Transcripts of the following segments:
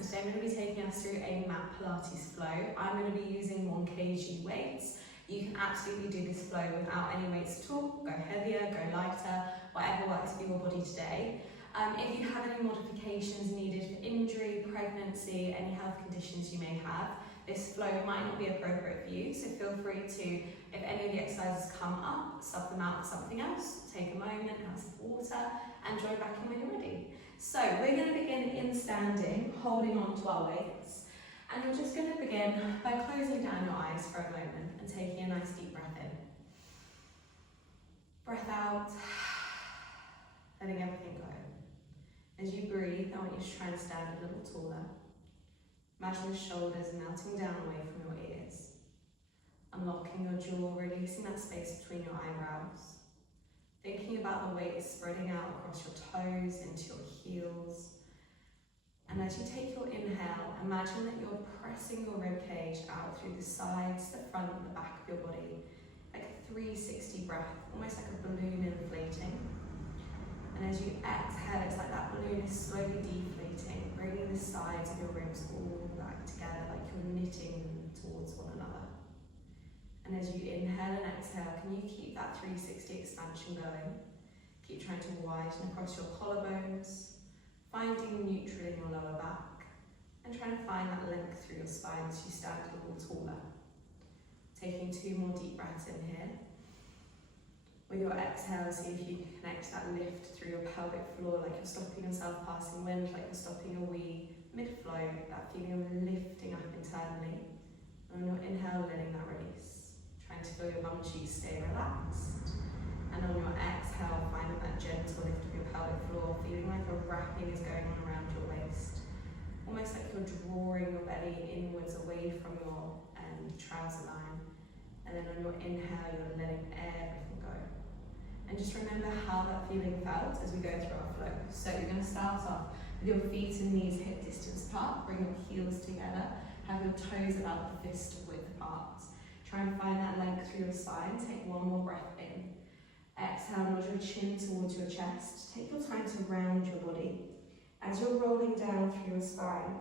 and today I'm going to be taking us through a mat Pilates flow. I'm going to be using 1 kg weights. You can absolutely do this flow without any weights at all. Go heavier, go lighter, whatever works for your body today. If you have any modifications needed for injury, pregnancy, any health conditions you may have, this flow might not be appropriate for you, so feel free to, if any of the exercises come up, sub them out for something else, take a moment, have some water, and join back in when you're ready. So we're going to begin in standing, holding on to our weights, and you're just going to begin by closing down your eyes for a moment and taking a nice deep breath in. Breath out, letting everything go. As you breathe, I want you to try and stand a little taller. Imagine the shoulders melting down away from your ears. Unlocking your jaw, releasing that space between your eyebrows. Thinking about the weight spreading out across your toes, into your heels. And as you take your inhale, imagine that you're pressing your rib cage out through the sides, the front, the back of your body. Like a 360 breath, almost like a balloon inflating. And as you exhale, it's like that balloon is slowly deflating, bringing the sides of your ribs all back together, like you're knitting them towards one another. And as you inhale and exhale, can you keep that 360 expansion going? Keep trying to widen across your collarbones, finding neutral in your lower back, and trying to find that length through your spine as you stand a little taller. Taking 2 more deep breaths in here. With your exhale, see if you can connect that lift through your pelvic floor, like you're stopping yourself passing wind, like you're stopping a wee mid-flow, that feeling of lifting up internally. And on your inhale, letting that release. Trying to feel your bum cheeks stay relaxed. And on your exhale, finding that gentle lift of your pelvic floor, feeling like a wrapping is going on around your waist. Almost like you're drawing your belly inwards away from your trouser line. And then on your inhale, you're letting everything go. And just remember how that feeling felt as we go through our flow. So you're going to start off with your feet and knees hip distance apart, bring your heels together, have your toes about the fist width apart. Try and find that length through your spine, take 1 more breath in. Exhale, nod your chin towards your chest. Take your time to round your body. As you're rolling down through your spine,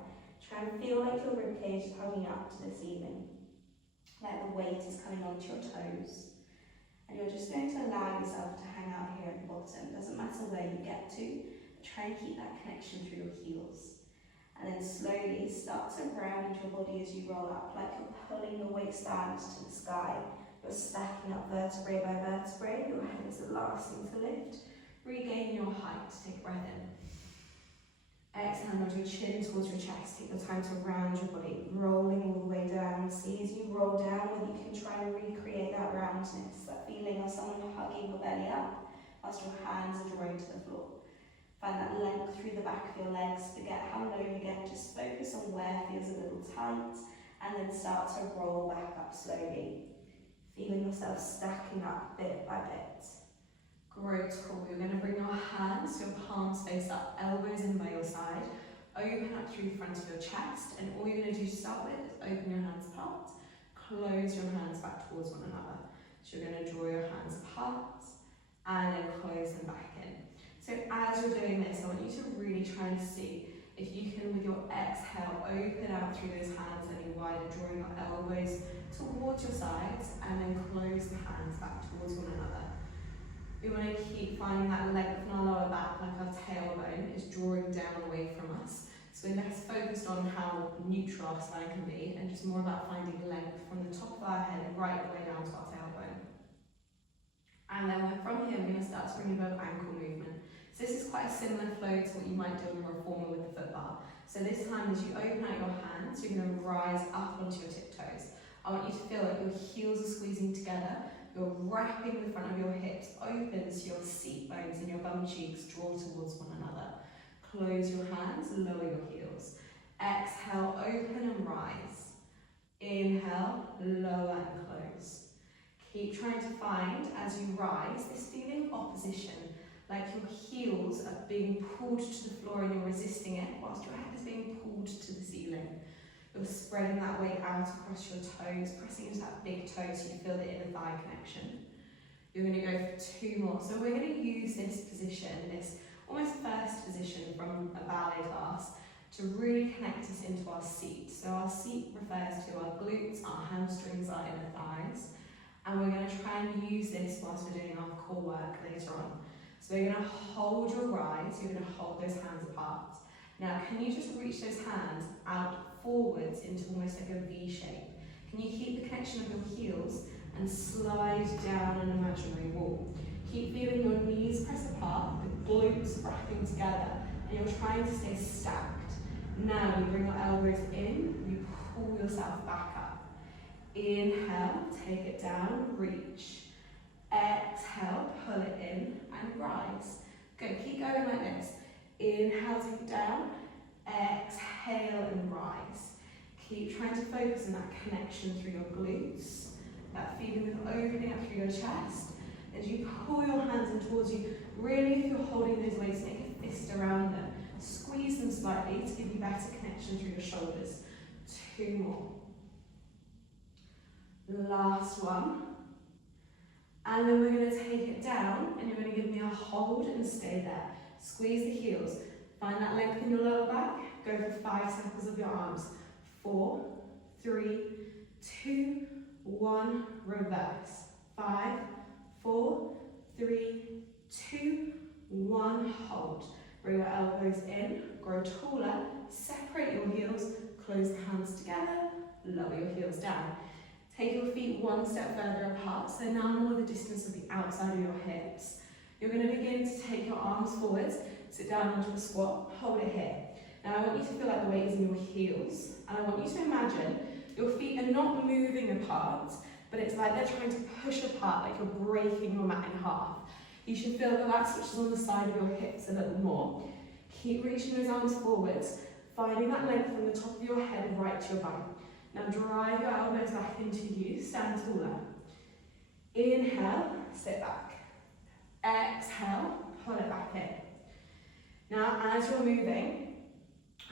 try and feel like your ribcage is hugging up to the ceiling. Like the weight is coming onto your toes. And you're just going to allow yourself to hang out here at the bottom. Doesn't matter where you get to, but try and keep that connection through your heels. And then slowly start to round your body as you roll up, like you're pulling your waistband to the sky. You're stacking up vertebrae by vertebrae. Your head is the last thing to lift. Regain your height. Take a breath in. Exhale, nod your chin towards your chest. Take the time to round your body, rolling all the way down. See as you roll down whether you can try and recreate that roundness, that feeling of someone hugging your belly up whilst your hands are drawing to the floor. Find that length through the back of your legs. Forget how low you get. Just focus on where feels a little tight, and then start to roll back up slowly. Feeling yourself stacking up bit by bit. Great, cool. You're going to bring your hands to your palms face up, elbows in by your side. Open up through the front of your chest, and all you're going to do to start with is open your hands apart, close your hands back towards one another. So you're going to draw your hands apart, and then close them back in. So as you're doing this, I want you to really try and see if you can, with your exhale, open out through those hands any wider, drawing your elbows towards your sides, and then close the hands back towards one another. We want to keep finding that length in our lower back, like our tailbone is drawing down away from us. So we're less focused on how neutral our spine can be, and just more about finding length from the top of our head right the way down to our tailbone. And then from here, we're going to start to bring a bit of ankle movement. So this is quite a similar flow to what you might do on a reformer with the foot bar. So this time, as you open out your hands, you're going to rise up onto your tiptoes. I want you to feel like your heels are squeezing together. You're wrapping the front of your hips open so your seat bones and your bum cheeks draw towards one another. Close your hands, lower your heels. Exhale, open and rise. Inhale, lower and close. Keep trying to find, as you rise, this feeling of opposition, like your heels are being pulled to the floor and you're resisting it, whilst your head is being pulled to the ceiling. You're spreading that weight out across your toes, pressing into that big toe so you feel the inner thigh connection. You're going to go for 2 more. So we're going to use this position, this almost first position from a ballet class, to really connect us into our seat. So our seat refers to our glutes, our hamstrings, our inner thighs. And we're going to try and use this whilst we're doing our core work later on. So we're going to hold your rise, you're going to hold those hands apart. Now, can you just reach those hands out forwards into almost like a V shape? Can you keep the connection of your heels and slide down an imaginary wall? Keep feeling your knees press apart, the glutes wrapping together, and you're trying to stay stacked. Now you bring your elbows in, you pull yourself back up. Inhale, take it down, reach. Exhale, pull it in and rise. Good, keep going like this. Inhale, take it down. Exhale and rise. Keep trying to focus on that connection through your glutes, that feeling of opening up through your chest. As you pull your hands in towards you, really if you're holding those weights, make a fist around them. Squeeze them slightly to give you better connection through your shoulders. 2 more. Last one. And then we're going to take it down and you're going to give me a hold and stay there. Squeeze the heels. Find that length in your lower back. Go for 5 circles of your arms. 4, 3, 2, 1, reverse. 5, 4, 3, 2, 1, hold. Bring your elbows in, grow taller, separate your heels, close the hands together, lower your heels down. Take your feet 1 step further apart, so now more the distance of the outside of your hips. You're going to begin to take your arms forwards, sit down onto a squat, hold it here. Now I want you to feel like the weight is in your heels, and I want you to imagine your feet are not moving apart, but it's like they're trying to push apart, like you're breaking your mat in half. You should feel the lat switches on the side of your hips a little more. Keep reaching those arms forwards, finding that length from the top of your head right to your bum. Now drive your elbows back into you, stand taller. Inhale, sit back. Exhale, pull it back in. Now as you're moving,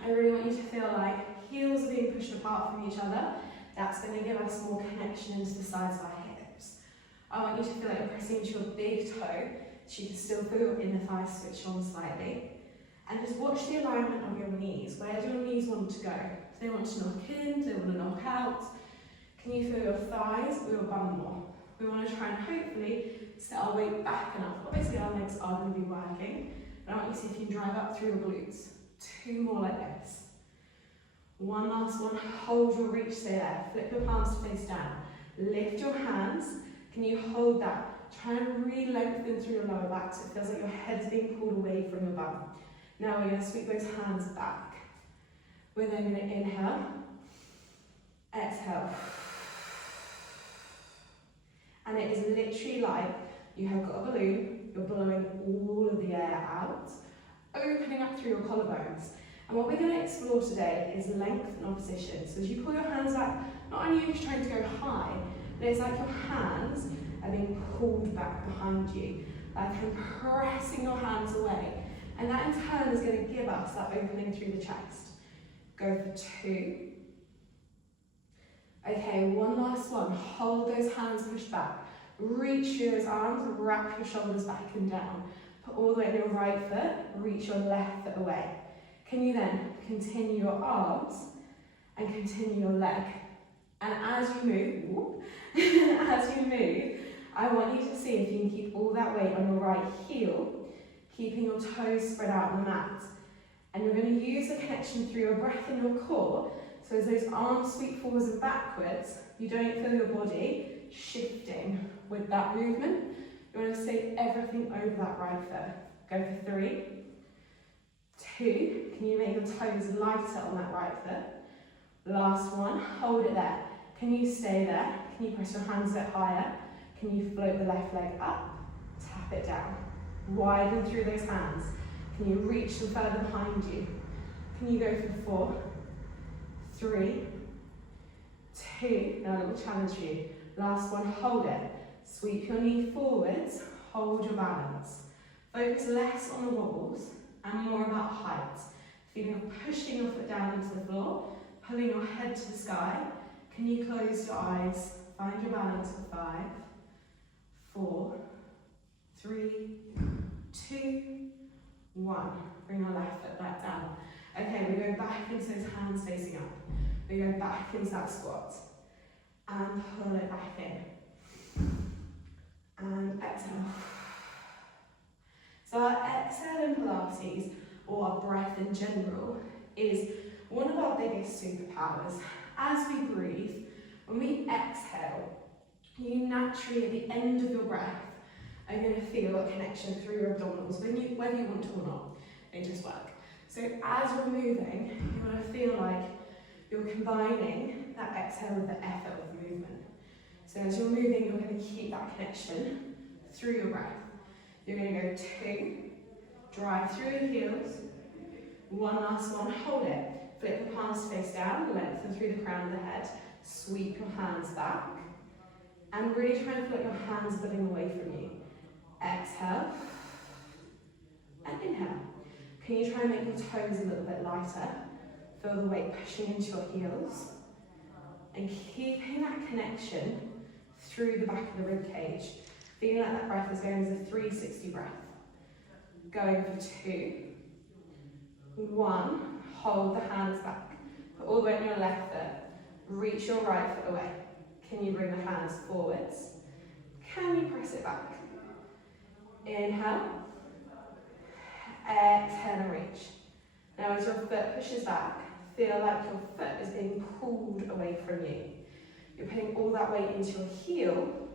I really want you to feel like heels are being pushed apart from each other. That's going to give us more connection into the sides of our hips. I want you to feel like you're pressing into your big toe, so you can still feel your inner thighs switch on slightly. And just watch the alignment of your knees. Where do your knees want to go? Do they want to knock in? Do they want to knock out? Can you feel your thighs or your bum more? We want to try and hopefully set our weight back enough. Obviously our legs are going to be working, but I want you to see if you can drive up through your glutes. 2 more like this. 1 last one, hold your reach, stay there. Flip your palms to face down. Lift your hands. Can you hold that? Try and re-lengthen through your lower back so it feels like your head's being pulled away from your bum. Now we're going to sweep those hands back. We're then going to inhale, exhale. And it is literally like you have got a balloon, you're blowing all of the air out, opening up through your collarbones. And what we're going to explore today is length and opposition. So as you pull your hands back, not only are you trying to go high, but it's like your hands are being pulled back behind you, like I'm pressing your hands away. And that in turn is going to give us that opening through the chest. Go for 2. Okay, 1 last one. Hold those hands pushed back. Reach through those arms, wrap your shoulders back and down. Put all the way to your right foot, reach your left foot away. Can you then continue your arms and continue your leg? And as you move, I want you to see if you can keep all that weight on your right heel, keeping your toes spread out on the mat. And you're going to use the connection through your breath in your core. So as those arms sweep forwards and backwards, you don't feel your body shifting with that movement. You want to save everything over that right foot. Go for 3, 2. Can you make your toes lighter on that right foot? Last one, hold it there. Can you stay there? Can you press your hands a bit higher? Can you float the left leg up? Tap it down. Widen through those hands. Can you reach them further behind you? Can you go for 4, 3, 2, now a little challenge for you. Last one, hold it. Sweep your knee forwards, hold your balance. Focus less on the wobbles and more about height. Feeling of pushing your foot down into the floor, pulling your head to the sky. Can you close your eyes? Find your balance for 5, 4, 3, 2, 1. Bring your left foot back down. Okay, we go back back into those hands facing up. We go back into that squat. And pull it back in. And exhale. So our exhale in Pilates, or our breath in general, is one of our biggest superpowers. As we breathe, when we exhale, you naturally, at the end of your breath, are going to feel a connection through your abdominals, whether you want to or not. They just work. So as you're moving, you want to feel like you're combining that exhale with the effort of the movement. So as you're moving, you're going to keep that connection through your breath. You're going to go 2, drive through the heels, 1 last one, hold it. Flip the palms face down, lengthen through the crown of the head, sweep your hands back, and really try and feel like your hands are moving away from you. Exhale, and inhale. Can you try and make your toes a little bit lighter? Feel the weight pushing into your heels, and keeping that connection through the back of the rib cage. Feeling like that breath is going as a 360 breath. Going for 2, 1, hold the hands back. Put all the weight on your left foot. Reach your right foot away. Can you bring the hands forwards? Can you press it back? Inhale. Exhale and reach. Now as your foot pushes back, feel like your foot is being pulled away from you. You're putting all that weight into your heel,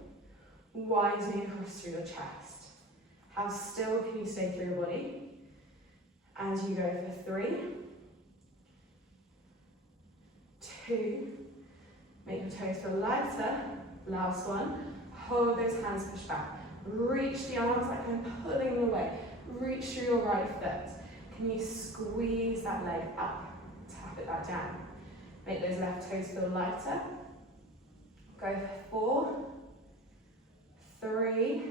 widening across through your chest. How still can you stay through your body? As you go for 3, 2, make your toes feel lighter. Last one, hold those hands pushed back. Reach the arms like I'm pulling them away. Reach through your right foot. Can you squeeze that leg up? Tap it back down. Make those left toes feel lighter. Go for 4, 3,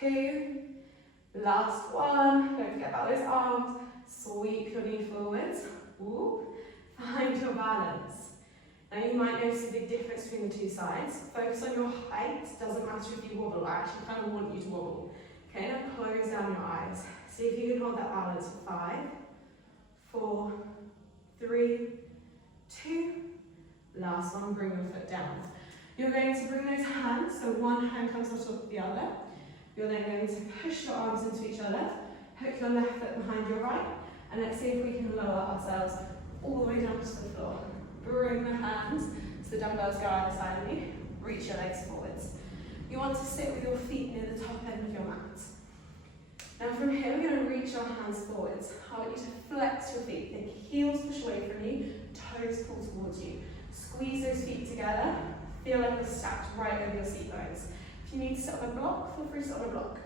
2, last one. Don't forget about those arms. Sweep your knee forwards. Whoop. Find your balance. Now you might notice a big difference between the two sides. Focus on your height. Doesn't matter if you wobble. I actually kind of want you to wobble. Okay, now close down your eyes. See if you can hold that balance for 5, 4, 3, 2. Last one, bring your foot down. You're going to bring those hands, so one hand comes on top of the other. You're then going to push your arms into each other, hook your left foot behind your right, and let's see if we can lower ourselves all the way down to the floor. Bring the hands so the dumbbells go either side of you. Reach your legs forwards. You want to sit with your feet near the top end of your mat. Now from here, we're going to reach our hands forwards. I want you to flex your feet. The heels push away from you, toes pull towards you. Squeeze those feet together. Feel like you're stacked right over your seat bones. If you need to sit on a block, feel free to sit on a block.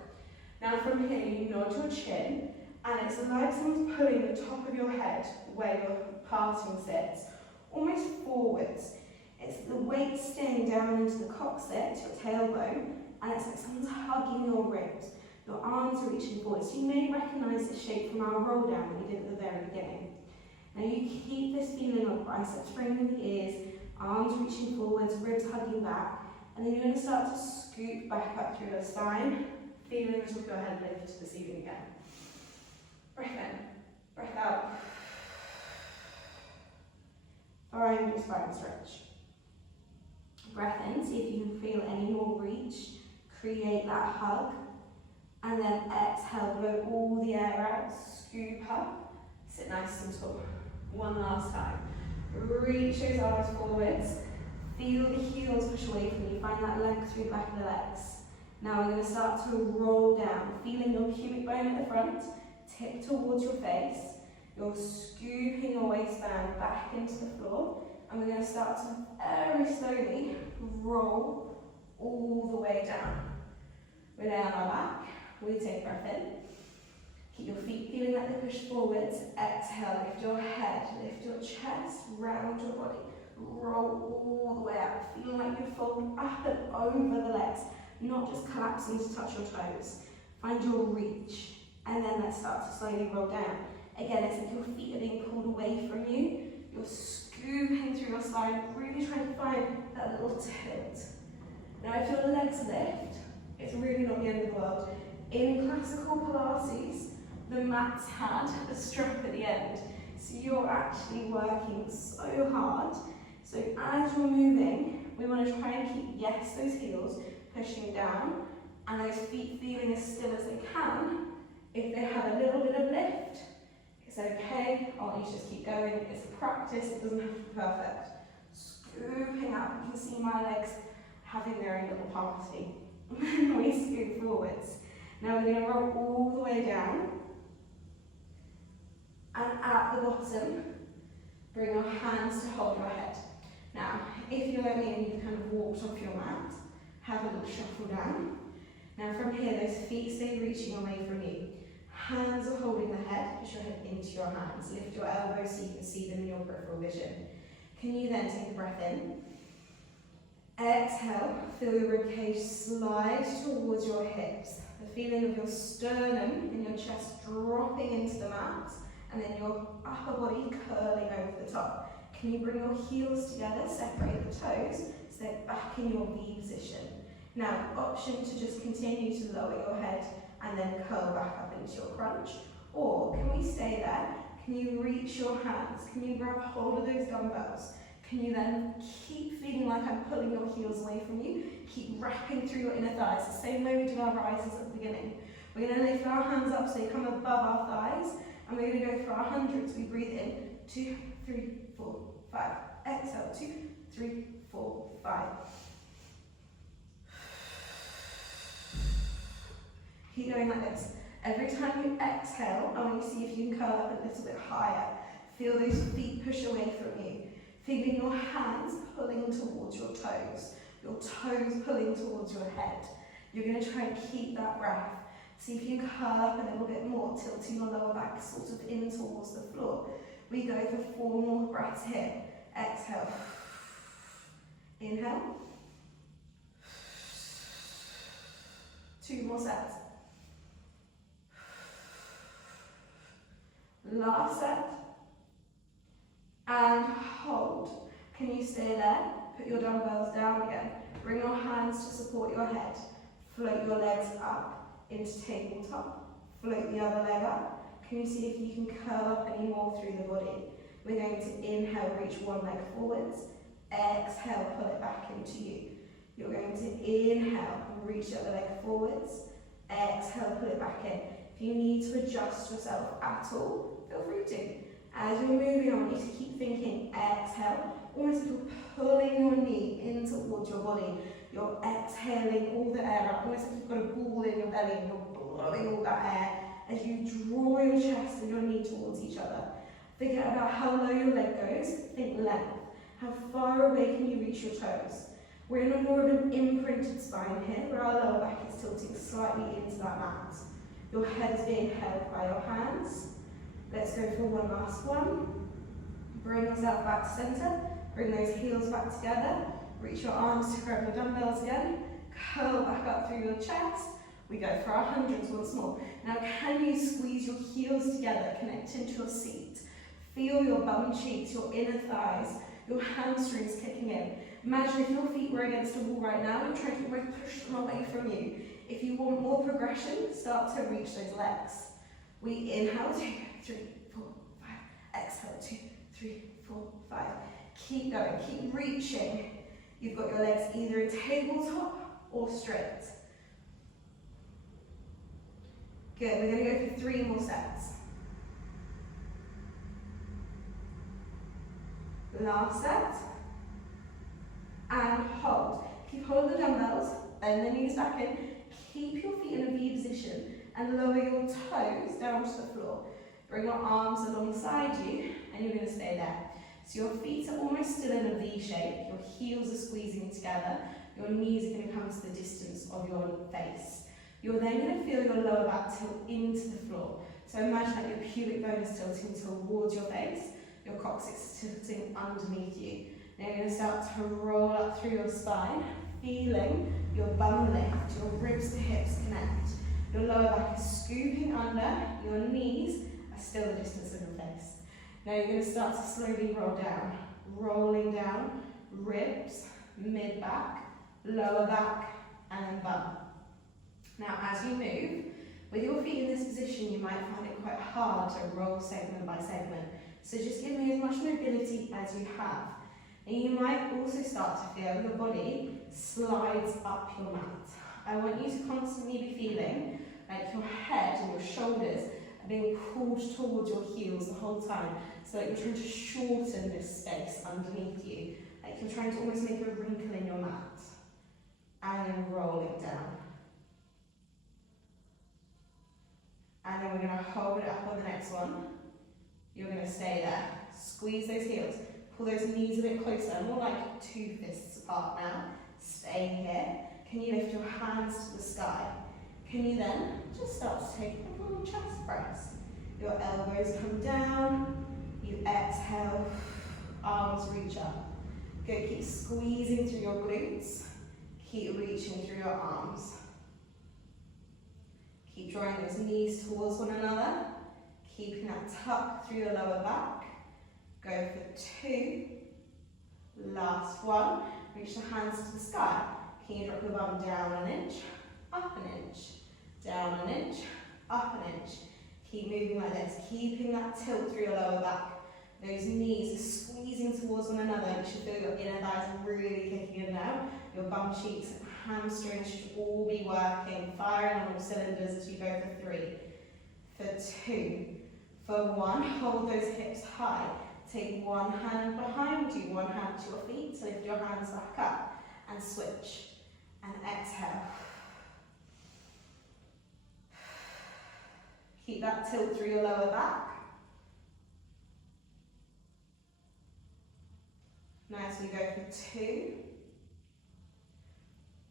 Now from here, you nod your chin, and it's like someone's pulling the top of your head where your parting sits, almost forwards. It's the weight staying down into the coccyx, your tailbone, and it's like someone's hugging your ribs. Your arms are reaching forwards. You may recognise the shape from our roll down that we did at the very beginning. Now you keep this feeling of biceps framing the ears, arms reaching forwards, ribs hugging back, and then you're going to start to scoop back up through your spine, feeling the top of your head lift to the ceiling again. Breath in, breath out. Find your spine stretch. Breath in, see if you can feel any more reach. Create that hug. And then exhale, blow all the air out, scoop up. Sit nice and tall. One last time. Reach those arms forwards. Feel the heels push away from you. Find that length through the back of the legs. Now we're going to start to roll down. Feeling your pubic bone at the front. Tip towards your face. You're scooping your waistband back into the floor. And we're going to start to very slowly roll all the way down. We lay on our back. We take a breath in. Keep your feet feeling like they push forwards. Exhale, lift your head, lift your chest, round your body. Roll all the way up. Feeling like you fold up and over the legs, not just collapsing to touch your toes. Find your reach. And then let's start to slowly roll down. Again, it's like your feet are being pulled away from you. You're scooping through your spine, really trying to find that little tilt. Now, if your legs lift, it's really not the end of the world. In classical Pilates, the mats had a strap at the end, so So you're actually working so hard. So as you're moving, we want to try and keep, yes, those heels pushing down and those feet feeling as still as they can. If they have a little bit of lift, it's okay. I want you to just keep going. It's a practice. It doesn't have to be perfect. Scooping up. You can see my legs having their own little party. We scoop forwards. Now we're going to roll all the way down. And at the bottom, bring your hands to hold your head. Now, if you're like me and you've kind of walked off your mat, have a little shuffle down. Now from here, those feet stay reaching away from you. Hands are holding the head, push your head into your hands. Lift your elbows so you can see them in your peripheral vision. Can you then take a breath in? Exhale, feel your ribcage slide towards your hips. The feeling of your sternum and your chest dropping into the mat, and then your upper body curling over the top. Can you bring your heels together, separate the toes, step back in your V position. Now, option to just continue to lower your head and then curl back up into your crunch. Or can we stay there? Can you reach your hands? Can you grab hold of those dumbbells? Can you then keep feeling like I'm pulling your heels away from you? Keep wrapping through your inner thighs, the same way we did our rises at the beginning. We're going to lift our hands up so they come above our thighs, and we're going to go for our hundreds. We breathe in, 2, 3, 4, 5. Exhale, 2, 3, 4, 5. Keep going like this. Every time you exhale, I want you to see if you can curl up a little bit higher. Feel those feet push away from you. Feeling your hands pulling towards your toes pulling towards your head. You're going to try and keep that breath. See if you can curl up a little bit more, tilting your lower back sort of in towards the floor. We go for 4 more breaths here. Exhale. Inhale. 2 more sets. Last set. And hold. Can you stay there? Put your dumbbells down again. Bring your hands to support your head. Float your legs up into tabletop. Float the other leg up. Can you see if you can curl up any more through the body? We're going to inhale, reach one leg forwards. Exhale, pull it back into you. You're going to inhale and reach the other leg forwards. Exhale, pull it back in. If you need to adjust yourself at all, feel free to. As you're moving on, you need to keep thinking, exhale, almost like you're pulling your knee in towards your body. You're exhaling all the air out, almost like you've got a ball in your belly and you're blowing all that air as you draw your chest and your knee towards each other. Forget about how low your leg goes, think length. How far away can you reach your toes? We're in a more of an imprinted spine here, where our lower back is tilting slightly into that mat. Your head is being held by your hands. Let's go for one last one. Bring yourself back to center. Bring those heels back together. Reach your arms to grab your dumbbells again. Curl back up through your chest. We go for our hundreds once more. Now can you squeeze your heels together, connect into your seat? Feel your bum cheeks, your inner thighs, your hamstrings kicking in. Imagine if your feet were against a wall right now, you're trying to almost push them away from you. If you want more progression, start to reach those legs. We inhale, 2, 3, 4, 5. Exhale, 2, 3, 4, 5. Keep going, keep reaching. You've got your legs either in tabletop or straight. Good, we're going to go for 3 more sets. Last set. And hold. Keep hold of the dumbbells, bend the knees back in. Keep your feet in a V position and lower your toes down to the floor. Bring your arms alongside you and you're going to stay there. So your feet are almost still in a V shape, your heels are squeezing together, your knees are going to come to the distance of your face. You're then going to feel your lower back tilt into the floor. So imagine that your pubic bone is tilting towards your face, your coccyx is tilting underneath you. Now you're going to start to roll up through your spine, feeling your bum lift, your ribs to hips connect. Your lower back is scooping under, your knees are still the distance of your face. Now you're going to start to slowly roll down, rolling down, ribs, mid-back, lower back, and then bum. Now as you move, With your feet in this position, you might find it quite hard to roll segment by segment. So just give me as much mobility as you have. And you might also start to feel your body slides up your mat. I want you to constantly be feeling like your head and your shoulders are being pulled towards your heels the whole time. So like you're trying to shorten this space underneath you. Like you're trying to almost make a wrinkle in your mat. And then roll it down. And then we're going to hold it up on the next one. You're going to stay there. Squeeze those heels. Pull those knees a bit closer. More like 2 fists apart now. Stay here. Can you lift your hands to the sky? Can you then just start to take a little chest press? Your elbows come down. You exhale. Arms reach up. Good. Keep squeezing through your glutes. Keep reaching through your arms. Keep drawing those knees towards one another. Keeping that tuck through your lower back. Go for 2. Last one. Reach the hands to the sky. Can you drop your bum down an inch, up an inch, down an inch, up an inch. Keep moving like this. Keeping that tilt through your lower back. Those knees are squeezing towards one another. You should feel your inner thighs really kicking in now. Your bum cheeks and hamstrings should all be working, firing on all cylinders as you go for 3, for 2, for 1. Hold those hips high. Take one hand behind you, one hand to your feet. So lift your hands back up and switch. And exhale. Keep that tilt through your lower back. Nice, we go for 2.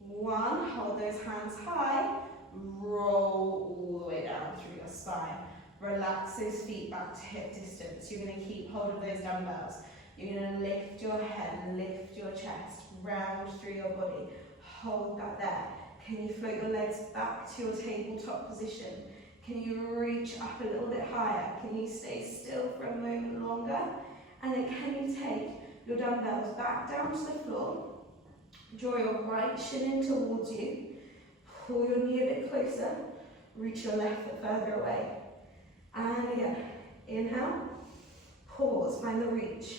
1, hold those hands high, roll all the way down through your spine. Relax those feet back to hip distance. You're going to keep hold of those dumbbells. You're going to lift your head, lift your chest, round through your body. Hold that there. Can you float your legs back to your tabletop position? Can you reach up a little bit higher? Can you stay still for a moment longer? And then can you take your dumbbells back down to the floor? Draw your right shin in towards you. Pull your knee a bit closer. Reach your left foot further away. And again, inhale, pause, find the reach,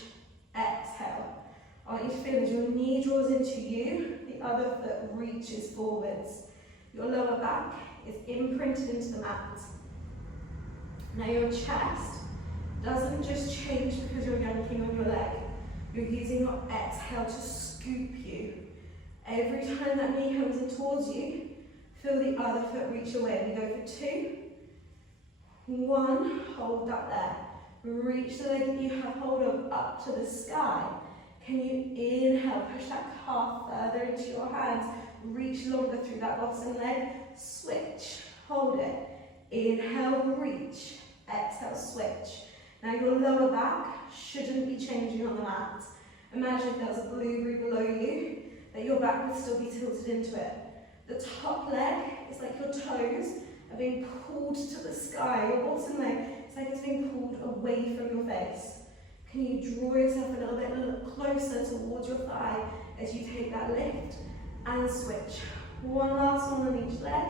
exhale. I want you to feel as your knee draws into you, the other foot reaches forwards. Your lower back is imprinted into the mat. Now your chest doesn't just change because you're yanking on your leg. You're using your exhale to scoop you. Every time that knee comes in towards you, feel the other foot reach away. We go for 2. 1, hold that there. Reach the leg that you have hold of up to the sky. Can you inhale, push that calf further into your hands. Reach longer through that bottom leg. Switch, hold it. Inhale, reach. Exhale, switch. Now your lower back shouldn't be changing on the mat. Imagine if there was a blueberry below you, that your back would still be tilted into it. The top leg is like your toes are being pulled to the sky. Your bottom leg is like it's being pulled away from your face. Can you draw yourself a little bit closer towards your thigh as you take that lift and switch. One last one on each leg.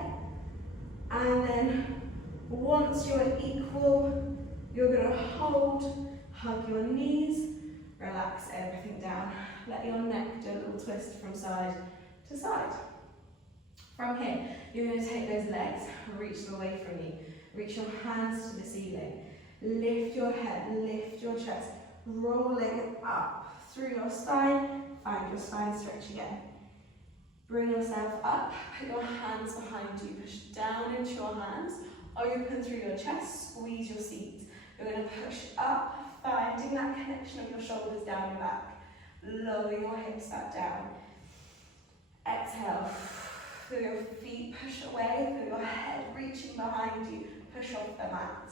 And then once you're equal, you're going to hold, hug your knees, relax everything down. Let your neck do a little twist from side to side. From here, you're going to take those legs, reach them away from you. Reach your hands to the ceiling. Lift your head, lift your chest, rolling up through your spine. Find your spine stretch again. Bring yourself up, put your hands behind you, push down into your hands, open through your chest, squeeze your seat. You're going to push up, finding that connection of your shoulders down your back. Lower your hips back down. Exhale. Feel your feet push away, feel your head reaching behind you. Push off the mat.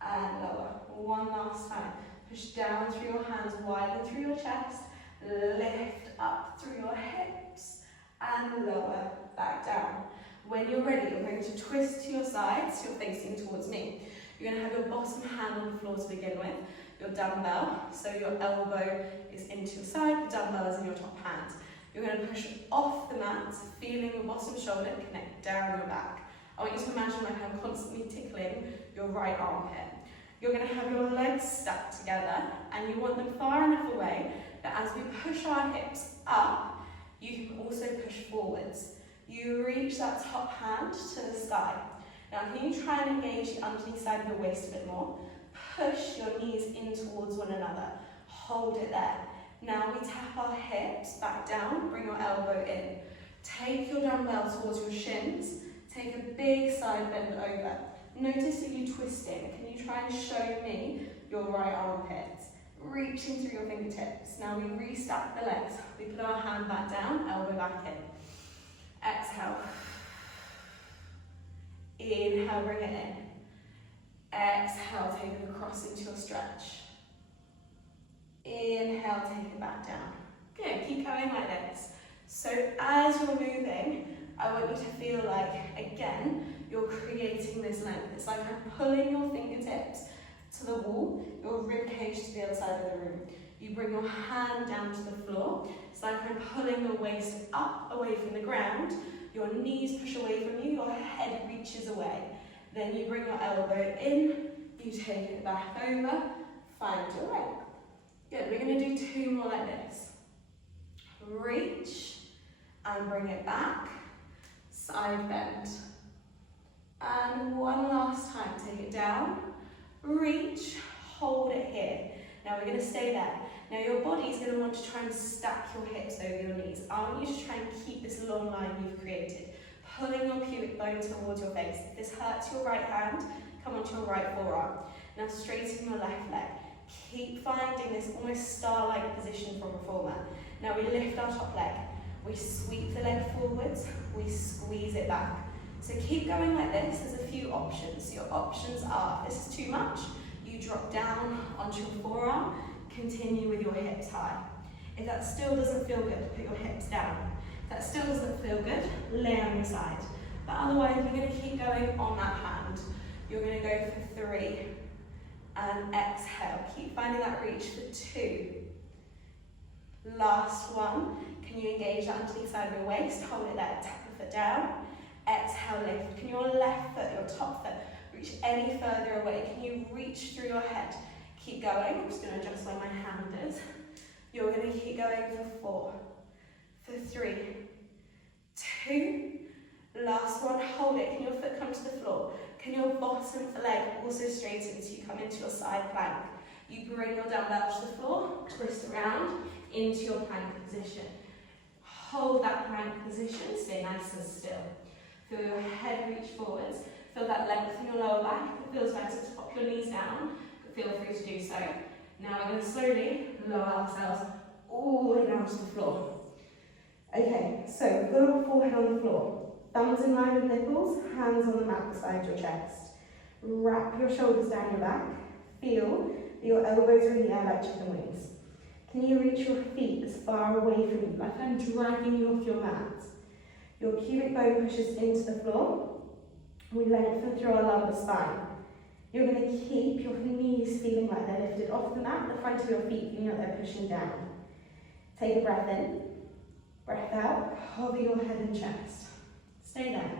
And lower. One last time. Push down through your hands, widen through your chest. Lift up through your hips. And lower back down. When you're ready, you're going to twist to your sides, you're facing towards me. You're going to have your bottom hand on the floor to begin with, your dumbbell, so your elbow is into your side, the dumbbell is in your top hand. You're going to push off the mat, feeling your bottom shoulder connect down your back. I want you to imagine like I'm constantly tickling your right armpit. You're going to have your legs stacked together and you want them far enough away that as we push our hips up, you can also push forwards. You reach that top hand to the sky. Now can you try and engage the underneath side of your waist a bit more? Push your knees in towards one another. Hold it there. Now we tap our hips back down, bring your elbow in. Take your dumbbell towards your shins. Take a big side bend over. Notice that you're twisting. Can you try and show me your right armpit? Reaching through your fingertips. Now we restack the legs. We put our hand back down, elbow back in. Exhale. Inhale, bring it in. Exhale, take it across into your stretch. Inhale, take it back down. Good, keep going like this. So as you're moving, I want you to feel like, again, you're creating this length. It's like I'm pulling your fingertips to the wall, your rib cage to the other side of the room. You bring your hand down to the floor. It's like I'm pulling your waist up away from the ground. Your knees push away from you, your head reaches away. Then you bring your elbow in, you take it back over, find your length. Good, we're going to do 2 more like this. Reach and bring it back, side bend. And one last time, take it down, reach, hold it here. Now we're going to stay there. Now your body's going to want to try and stack your hips over your knees. I want you to try and keep this long line you've created, pulling your pubic bone towards your face. If this hurts your right hand, come onto your right forearm. Now straighten your left leg. Keep finding this almost star-like position from reformer. Now we lift our top leg. We sweep the leg forwards, we squeeze it back. So keep going like this. There's a few options. Your options are, if this is too much, you drop down onto your forearm, continue with your hips high. If that still doesn't feel good, put your hips down. If that still doesn't feel good, lay on your side. But otherwise, we're going to keep going on that hand. You're going to go for 3 and exhale. Keep finding that reach for 2. Last one. Can you engage that underneath side of your waist? Hold it there. Tap the foot down. Exhale, lift. Can your left foot, your top foot, reach any further away? Can you reach through your head? Keep going. I'm just going to adjust where my hand is. You're going to keep going for 4, for 3, 2. Last one. Hold it. Can your foot come to the floor? Can your bottom leg also straighten so you come into your side plank? You bring your dumbbell to the floor, twist around into your plank position. Hold that plank position, stay nice and still. Feel your head reach forwards. Feel that length in your lower back. If it feels better to pop your knees down, feel free to do so. Now we're going to slowly lower ourselves all the way down to the floor. Okay, so we've got our forehead on the floor. Thumbs in line with nipples, hands on the mat beside your chest. Wrap your shoulders down your back. Feel that your elbows are in the air like chicken wings. Can you reach your feet as far away from you, like I'm dragging you off your mat? Your pubic bone pushes into the floor. We lengthen through our lumbar spine. You're going to keep your knees feeling like they're lifted off the mat, the front of your feet feeling like they're pushing down. Take a breath in, breath out, hover your head and chest. Stay there.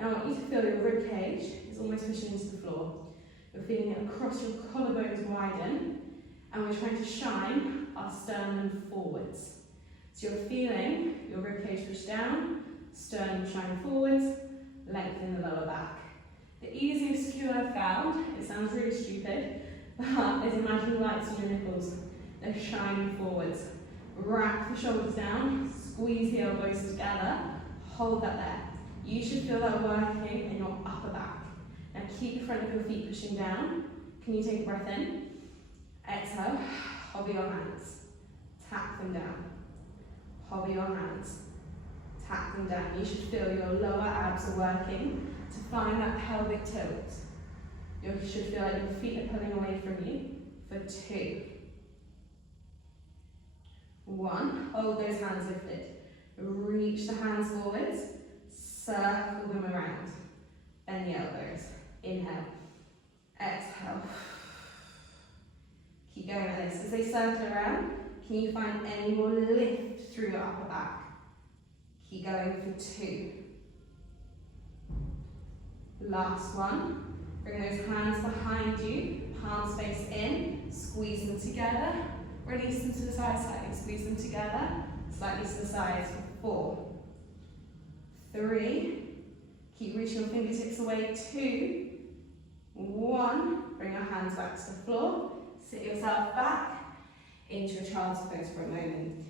Now I want you to feel your rib cage is almost pushing into the floor. You're feeling it across your collarbones widen, and we're trying to shine our sternum forwards. So you're feeling your rib cage push down, sternum shine forwards, lengthen the lower back. The easiest cue I've found, it sounds really stupid, but is imagine lights on your nipples. They're shining forwards. Wrap the shoulders down, squeeze the elbows together, hold that there. You should feel that working in your upper back. Now keep the front of your feet pushing down. Can you take a breath in? Exhale, hover your hands. Tap them down. Hover your hands. Tap them down. You should feel your lower abs are working to find that pelvic tilt. You should feel like your feet are pulling away from you for 2. 1. Hold those hands lifted. Reach the hands forwards. Circle them around. Bend the elbows. Inhale. Exhale. Keep going like this. As they circle around, can you find any more lift through your upper back? Keep going for 2. Last one. Bring those hands behind you, palms face in, squeeze them together, release them to the side slightly, squeeze them together, slightly to the sides for 4, 3, keep reaching your fingertips away, 2, 1, bring your hands back to the floor, sit yourself back into a child's pose for a moment.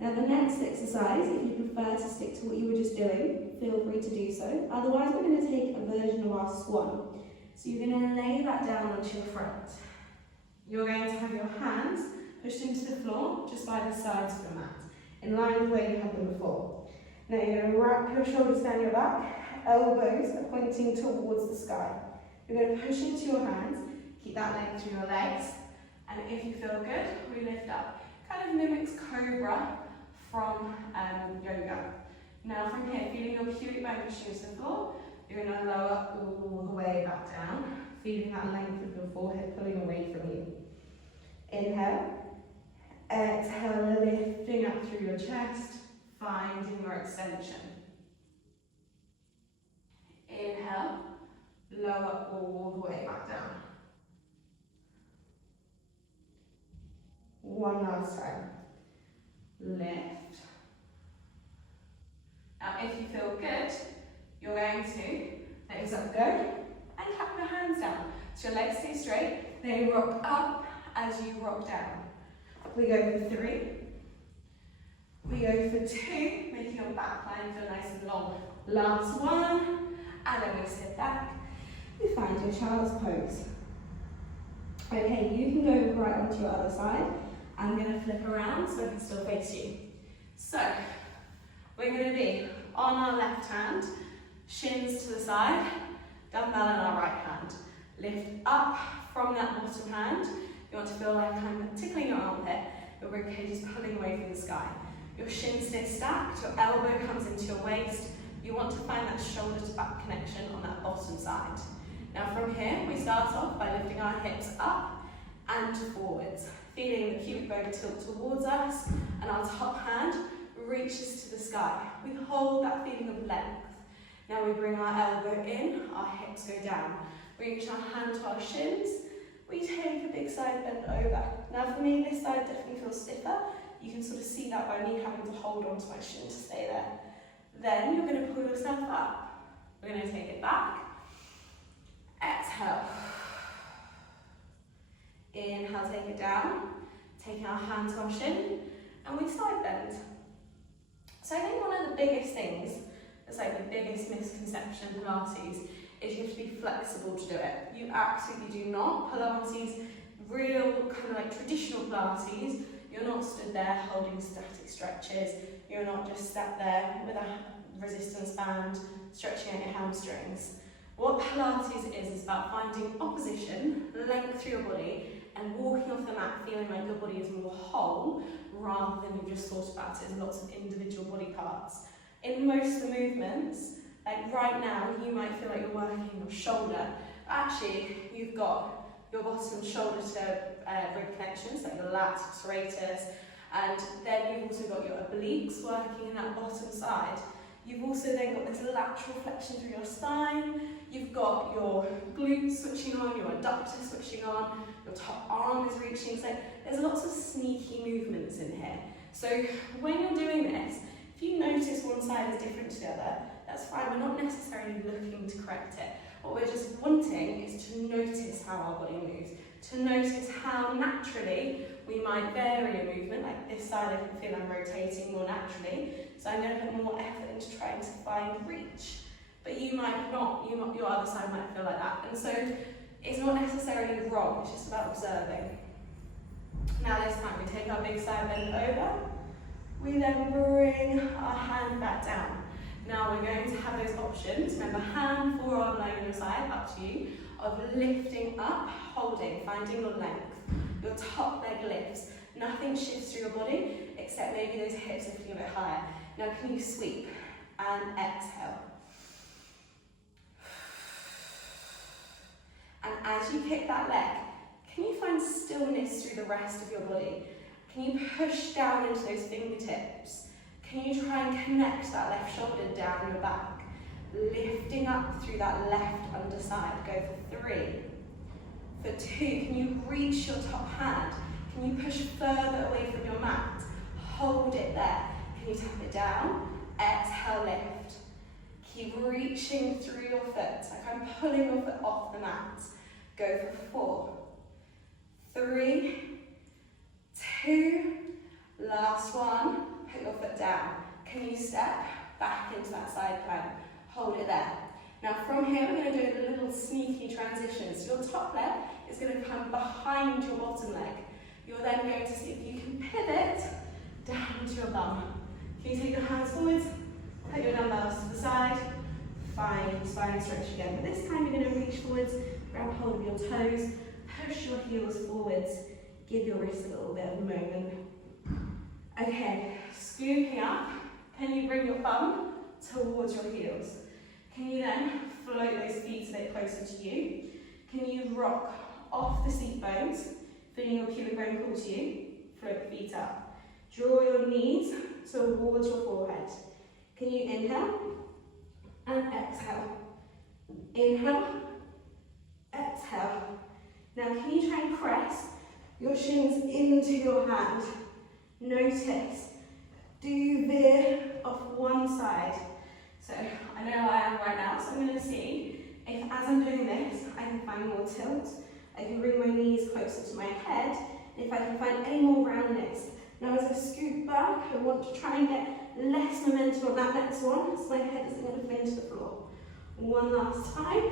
Now the next exercise, if you prefer to stick to what you were just doing, feel free to do so. Otherwise we're going to take a version of our swan. So you're going to lay that down onto your front. You're going to have your hands pushed into the floor just by the sides of your mat, in line with where you had them before. Now you're going to wrap your shoulders down your back, elbows are pointing towards the sky. You're going to push into your hands, keep that length through your legs, and if you feel good, we lift up. Kind of mimics cobra from yoga. Now from here, feeling your pubic bone pushing to the floor, you're going to lower all the way back down, feeling that length of your forehead pulling away from you. Inhale, exhale, lifting up through your chest, finding your extension. Inhale, lower all the way back down. One last time. Lift. Now if you feel good, you're going to let yourself go and clap your hands down. So your legs stay straight, they rock up as you rock down. We go for 3. We go for 2, making your back line feel nice and long. Last one, and then we sit back. We find your child's pose. Okay, you can go right onto your other side. I'm going to flip around so I can still face you. So, we're going to be on our left hand, shins to the side, dumbbell in our right hand. Lift up from that bottom hand. You want to feel like I'm tickling your armpit, your ribcage is pulling away from the sky. Your shins stay stacked, your elbow comes into your waist. You want to find that shoulder to back connection on that bottom side. Now from here, we start off by lifting our hips up and forwards, feeling the pubic bone tilt towards us, and our top hand reaches to the sky. We hold that feeling of length. Now we bring our elbow in, our hips go down. Reach our hand to our shins. We take a big side bend over. Now for me, this side definitely feels stiffer. You can sort of see that by me having to hold onto my shin to stay there. Then you're going to pull yourself up. We're going to take it back. Exhale. Inhale, take it down. Taking our hand to our shin, and we side bend. So I think one of the biggest things, it's like the biggest misconception of Pilates, is you have to be flexible to do it. You absolutely do not. Pilates, real kind of like traditional Pilates, you're not stood there holding static stretches. You're not just sat there with a resistance band stretching out your hamstrings. What Pilates is about finding opposition, length through your body, and walking off the mat feeling like your body is more whole rather than you've just thought about it as lots of individual body parts. In most of the movements, like right now, you might feel like you're working your shoulder. Actually, you've got your bottom shoulder to rib connections, like your lats, serratus, and then you've also got your obliques working in that bottom side. You've also then got this lateral flexion through your spine. You've got your glutes switching on, your adductor switching on, your top arm is reaching. So there's lots of sneaky movements in here. So when you're doing this, if you notice one side is different to the other, that's fine. We're not necessarily looking to correct it. What we're just wanting is to notice how our body moves, to notice how naturally we might vary a movement. Like this side, I can feel I'm rotating more naturally, so I'm going to put more effort into trying to find reach. But you might not, your other side might feel like that. And so it's not necessarily wrong, it's just about observing. Now this time we take our big side bend over, we then bring our hand back down. Now we're going to have those options, remember hand, forearm line on your side, up to you, of lifting up, holding, finding your length. Your top leg lifts, nothing shifts through your body except maybe those hips lifting a bit higher. Now can you sweep and exhale? And as you kick that leg, can you find stillness through the rest of your body? Can you push down into those fingertips? Can you try and connect that left shoulder down your back? lifting up through that left underside. Go for 3. For 2, can you reach your top hand? Can you push further away from your mat? Hold it there. Can you tap it down? Exhale, lift. Keep reaching through your foot, like I'm pulling your foot off the mat. Go for 4, 3, 2, last one. Put your foot down. Can you step back into that side plank? Hold it there. Now from here, we're going to do a little sneaky transition. So your top leg is going to come behind your bottom leg. You're then going to see if you can pivot down to your bum. Can you take your hands forwards, put your dumbbells to the side, find spine stretch again. But this time you're going to reach forwards, grab hold of your toes, push your heels forwards, give your wrists a little bit of a moment. Okay, scooping up, can you bring your bum towards your heels? Can you then float those feet a bit closer to you? Can you rock off the seat bones, feeling your pubic bone pull to you? Float the feet up. Draw your knees towards your forehead. Can you inhale and exhale? Inhale, exhale. Now can you try and press your shins into your hand? Notice, do you veer off one side? So I know I am right now, so I'm going to see if as I'm doing this, I can find more tilt. I can bring my knees closer to my head, and if I can find any more roundness. Now as I scoot back, I want to try and get less momentum on that next one, so my head isn't going to fall into the floor. One last time,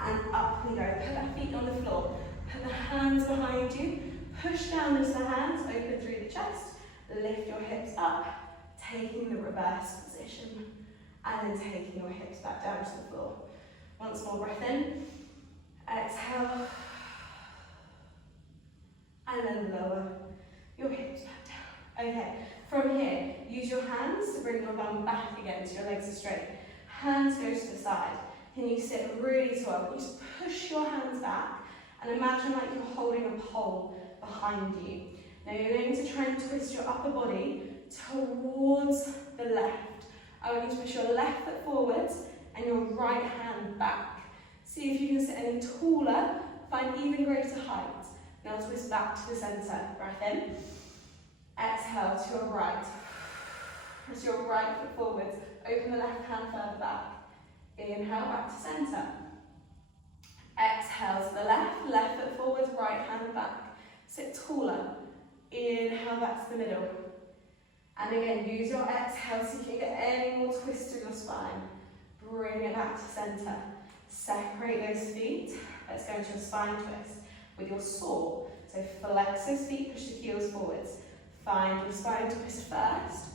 and up we go. Put that feet on the floor, put the hands behind you, push down into the hands, open through the chest, lift your hips up, taking the reverse position, and then taking your hips back down to the floor. Once more, breath in, exhale, and then lower your hips back down. Okay, from here, use your hands to bring your bum back again so your legs are straight. Hands go to the side. Can you sit really tall? Can you just push your hands back and imagine like you're holding a pole behind you. Now you're going to try and twist your upper body towards the left. I want you to push your left foot forwards and your right hand back. See if you can sit any taller, find even greater height. Now twist back to the centre. Breath in. Exhale to your right. Press your right foot forwards. Open the left hand further back. Inhale back to centre. Exhale to the left, left foot forwards, right hand back. Sit taller. Inhale back to the middle. And again, use your exhale so you can get any more twist through your spine. Bring it back to centre. Separate those feet. Let's go into a spine twist with your saw. So flex those feet, push the heels forwards. Find your spine twist first.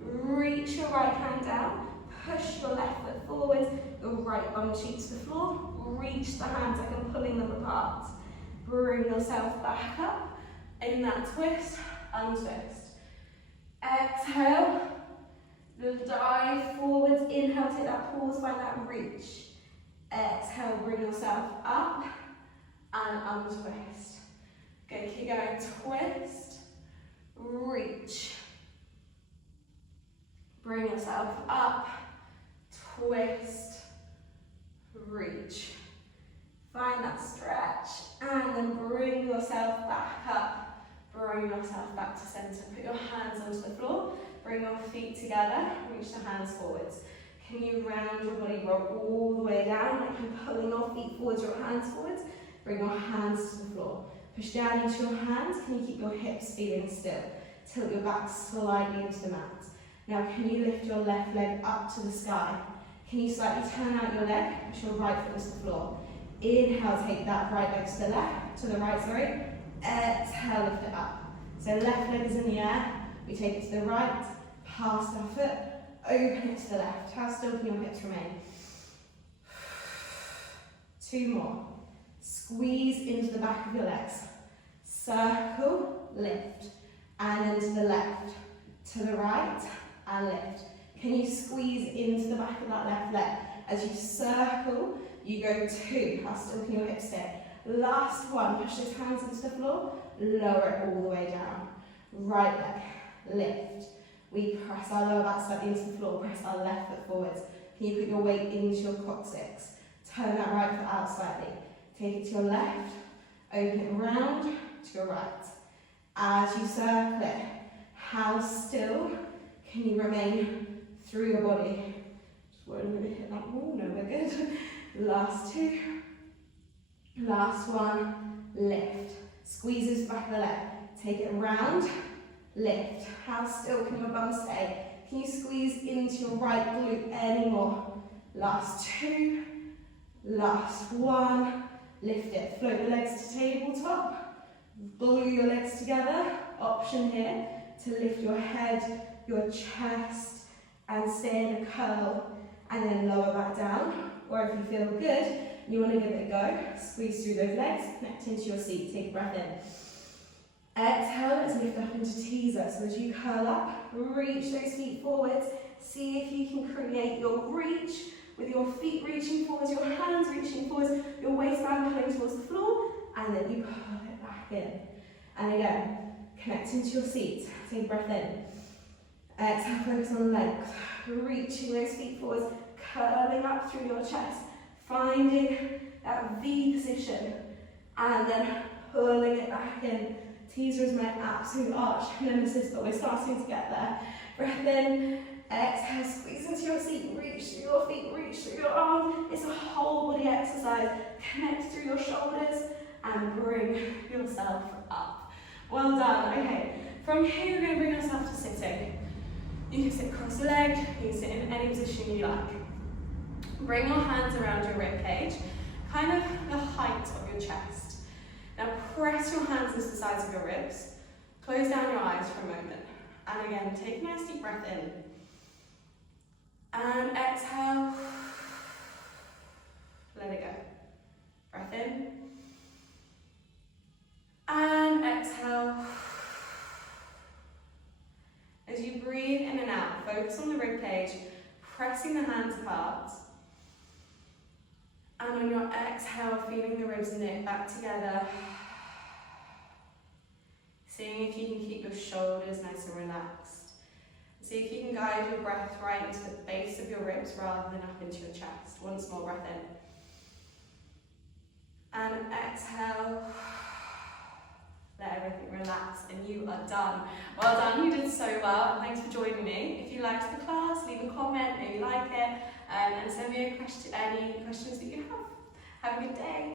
Reach your right hand down. Push your left foot forward. Your right bum cheek to the floor. Reach the hands like I'm pulling them apart. Bring yourself back up. In that twist, untwist. Exhale, dive forwards, inhale, take that pause, find that reach. Exhale, bring yourself up and untwist. Okay, keep going, twist, reach. Bring yourself up, twist, reach. Find that stretch and then bring yourself back up. Bring yourself back to centre. Put your hands onto the floor. Bring your feet together. Reach the hands forwards. Can you round your body, roll all the way down, like you're pulling your feet forwards, your hands forwards. Bring your hands to the floor. Push down into your hands. Can you keep your hips feeling still? Tilt your back slightly into the mat. Now can you lift your left leg up to the sky? Can you slightly turn out your leg? Push your right foot to the floor. Inhale, take that right leg to the left, to the right, sorry. Exhale, lift it up. So left leg is in the air, we take it to the right, past our foot, open it to the left. How still can your hips remain? 2 more. Squeeze into the back of your legs. Circle, lift. And then to the left, to the right, and lift. Can you squeeze into the back of that left leg? As you circle, you go 2. How still can your hips stay? Last one, push those hands into the floor, lower it all the way down. Right leg, lift. We press our lower back slightly into the floor, press our left foot forwards. Can you put your weight into your coccyx? Turn that right foot out slightly. Take it to your left, open it round to your right. As you circle it, how still can you remain through your body? Just worried I'm going to hit that wall. No, we're good. Last two. Last one. Lift. Squeezes back of the leg. Take it round. Lift. How still can your bum stay? Can you squeeze into your right glute anymore? Last two. Last one. Lift it. Float the legs to tabletop. Glue your legs together. Option here to lift your head, your chest, and stay in a curl, and then lower back down. Or if you feel good, you want to give it a go, squeeze through those legs, connect into your seat, take a breath in. Exhale, let's lift up into teaser. So as you curl up, reach those feet forwards. See if you can create your reach with your feet reaching forwards, your hands reaching forwards, your waistband pulling towards the floor, and then you pull it back in. And again, connect into your seat, take a breath in. Exhale, focus on length, reaching those feet forwards, curling up through your chest, finding that V position, and then pulling it back in. Teaser is my absolute arch nemesis, but we're starting to get there. Breath in, exhale, squeeze into your seat, reach through your feet, reach through your arms. It's a whole body exercise. Connect through your shoulders and bring yourself up. Well done. Okay, from here we're going to bring ourselves to sitting. You can sit cross-legged, you can sit in any position you like. Bring your hands around your rib cage, kind of the height of your chest. Now press your hands into the sides of your ribs. Close down your eyes for a moment. And again, take a nice deep breath in. And exhale. Let it go. Breath in. And exhale. As you breathe in and out, focus on the rib cage, pressing the hands apart. And on your exhale, feeling the ribs knit back together. Seeing if you can keep your shoulders nice and relaxed. See if you can guide your breath right into the base of your ribs rather than up into your chest. Once more, breath in. And exhale. Let everything relax and you are done. Well done, you did so well. Thanks for joining me. If you liked the class, leave a comment, maybe like it, and send me any questions that you have. Have a good day.